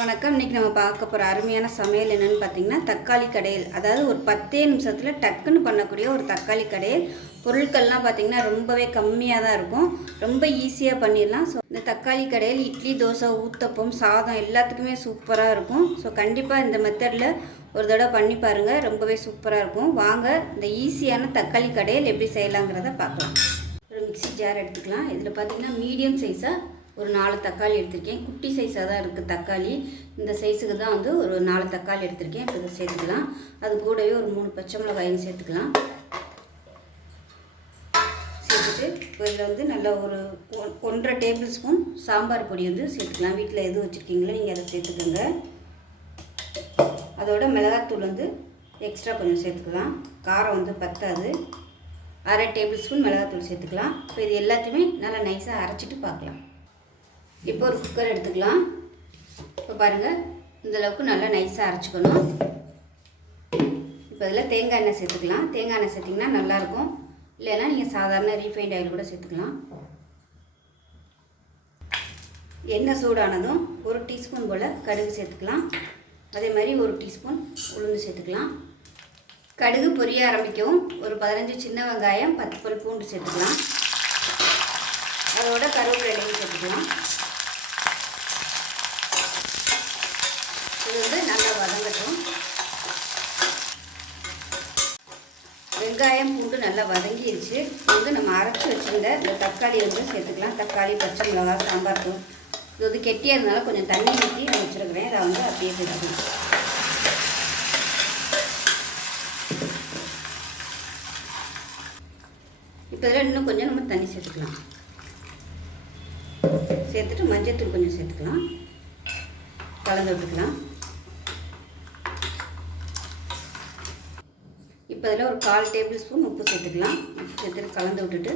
வணக்கம். இன்றைக்கி நம்ம பார்க்க போகிற அருமையான சமையல் என்னென்னு பார்த்தீங்கன்னா தக்காளி கடையல். அதாவது ஒரு 10 நிமிஷத்தில் டக்குன்னு பண்ணக்கூடிய ஒரு தக்காளி கடையல். பொருட்கள்லாம் பார்த்திங்கன்னா ரொம்பவே கம்மியாக தான் இருக்கும், ரொம்ப ஈஸியாக பண்ணிடலாம். ஸோ இந்த தக்காளி கடையல் இட்லி, தோசை, ஊத்தப்பம், சாதம் எல்லாத்துக்குமே சூப்பராக இருக்கும். ஸோ கண்டிப்பாக இந்த மெத்தடில் ஒரு தடவை பண்ணி பாருங்கள், ரொம்பவே சூப்பராக இருக்கும். வாங்க இந்த ஈஸியான தக்காளி கடையல் எப்படி செய்யலாங்கிறத பார்க்கலாம். ஒரு மிக்ஸி ஜார் எடுத்துக்கலாம். இதில் பார்த்திங்கன்னா மீடியம் சைஸாக ஒரு 4 தக்காளி எடுத்திருக்கேன். குட்டி சைஸாக தான் இருக்குது தக்காளி. இந்த சைஸுக்கு தான் வந்து ஒரு 4 தக்காளி எடுத்திருக்கேன். இப்போ இதை சேர்த்துக்கலாம். அது கூடவே ஒரு 3 பச்சை மிளகாயும் சேர்த்துக்கலாம். சேர்த்துட்டு இப்போ இதில் வந்து நல்லா ஒரு 1.5 டேபிள் ஸ்பூன் சாம்பார் பொடி வந்து சேர்த்துக்கலாம். வீட்டில் எது வச்சுருக்கீங்களோ நீங்கள் அதை சேர்த்துக்கோங்க. அதோட மிளகாத்தூள் வந்து எக்ஸ்ட்ரா கொஞ்சம் சேர்த்துக்கலாம். காரம் வந்து பத்தாது. 1/2 டேபிள் ஸ்பூன் மிளகாத்தூள் சேர்த்துக்கலாம். இப்போ இது எல்லாத்தையுமே நல்லா நைஸாக அரைச்சிட்டு பார்க்கலாம். இப்போ ஒரு குக்கர் எடுத்துக்கலாம். இப்போ பாருங்கள், இந்தளவுக்கு நல்லா நைஸாக அரைச்சிக்கணும். இப்போ இதில் தேங்காய் எண்ணெய் சேர்த்துக்கலாம். தேங்காய் எண்ணெய் சேர்த்திங்கன்னா நல்லாயிருக்கும். இல்லைன்னா நீங்கள் சாதாரண ரீஃபைண்ட் ஆயில் கூட சேர்த்துக்கலாம். எண்ணெய் சூடானதும் 1 டீஸ்பூன் போல் கடுகு சேர்த்துக்கலாம். அதே மாதிரி 1 டீஸ்பூன் உளுந்து சேர்த்துக்கலாம். கடுகு பொரிய ஆரம்பிக்கவும் ஒரு 15 சின்ன வெங்காயம், 10 பல் பூண்டு சேர்த்துக்கலாம். அதோட கருவேப்பிலையும் சேர்த்துக்கலாம். இது வந்து நல்லா வதங்கட்டும். வெங்காயம் பூண்டு நல்லா வதங்கிடுச்சு. வந்து நம்ம அரைச்சி வச்சுருந்த இந்த தக்காளி வந்து சேர்த்துக்கலாம். தக்காளி, பச்சை மிளகாய், சாம்பார் தூள். இது வந்து கெட்டியாக இருந்தாலும் கொஞ்சம் தண்ணி ஊற்றி நான் வச்சுருக்கிறேன். அதை வந்து அப்படியே சேர்த்துக்கலாம். இப்போ இதில் இன்னும் கொஞ்சம் நம்ம தண்ணி சேர்த்துக்கலாம். சேர்த்துட்டு மஞ்சள்தூள் கொஞ்சம் சேர்த்துக்கலாம். கலந்து விட்டுக்கலாம். இப்போ இதில் ஒரு 1/4 டேபிள் ஸ்பூன் உப்பு சேர்த்துக்கலாம். உப்பு சேர்த்துட்டு கலந்து விட்டுட்டு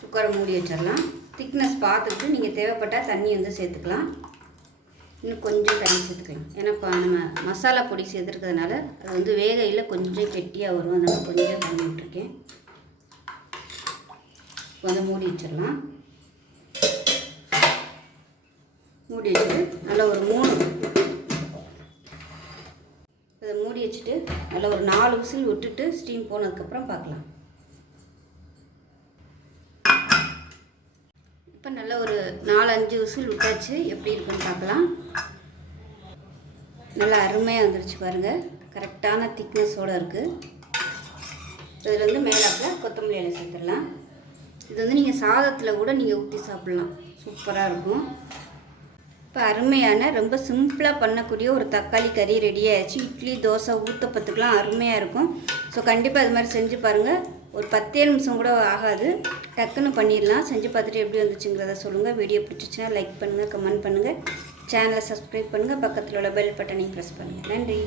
குக்கரை மூடி வச்சிடலாம். திக்னஸ் பார்த்துட்டு நீங்கள் தேவைப்பட்டால் தண்ணி வந்து சேர்த்துக்கலாம். இன்னும் கொஞ்சம் தண்ணி சேர்த்துக்கலாம். ஏன்னா இப்போ நம்ம மசாலா பொடி சேர்த்துருக்கிறதுனால அது வந்து வேகையில் கொஞ்சம் கெட்டியாக வரும். அதனால் கொஞ்சம் தண்ணி விட்டுருக்கேன். வந்து மூடி வச்சிடலாம். மூடி வச்சுட்டு நல்லா ஒரு 3 இதை மூடி வச்சுட்டு நல்லா ஒரு 4 விசில் விட்டுட்டு ஸ்டீம் போனதுக்கப்புறம் பார்க்கலாம். இப்போ நல்லா ஒரு 4-5 விசில் விட்டாச்சு. எப்படி இருக்குன்னு பார்க்கலாம். நல்லா அருமையாக வந்துடுச்சு பாருங்கள். கரெக்டான திக்னஸோடு இருக்குது. இதில் வந்து மேலாக்க கொத்தமல்லி இலை சேர்த்துடலாம். இது வந்து நீங்கள் சாதத்தில் கூட நீங்கள் ஊற்றி சாப்பிட்லாம், சூப்பராக இருக்கும். இப்போ அருமையான ரொம்ப சிம்பிளாக பண்ணக்கூடிய ஒரு தக்காளி கறி ரெடி ஆகிடுச்சு. இட்லி, தோசை, ஊத்தப்பத்துக்கெலாம் அருமையாக இருக்கும். ஸோ கண்டிப்பாக அது மாதிரி செஞ்சு பாருங்கள். ஒரு 10 நிமிஷம் கூட ஆகாது, டக்குன்னு பண்ணிடலாம். செஞ்சு பார்த்துட்டு எப்படி வந்துச்சுங்கிறத சொல்லுங்கள். வீடியோ பிடிச்சிச்சின்னா லைக் பண்ணுங்கள், கமெண்ட் பண்ணுங்கள், சேனலை சப்ஸ்கிரைப் பண்ணுங்கள், பக்கத்தில் உள்ள பெல் பட்டனையும் ப்ரெஸ் பண்ணுங்கள். நன்றி.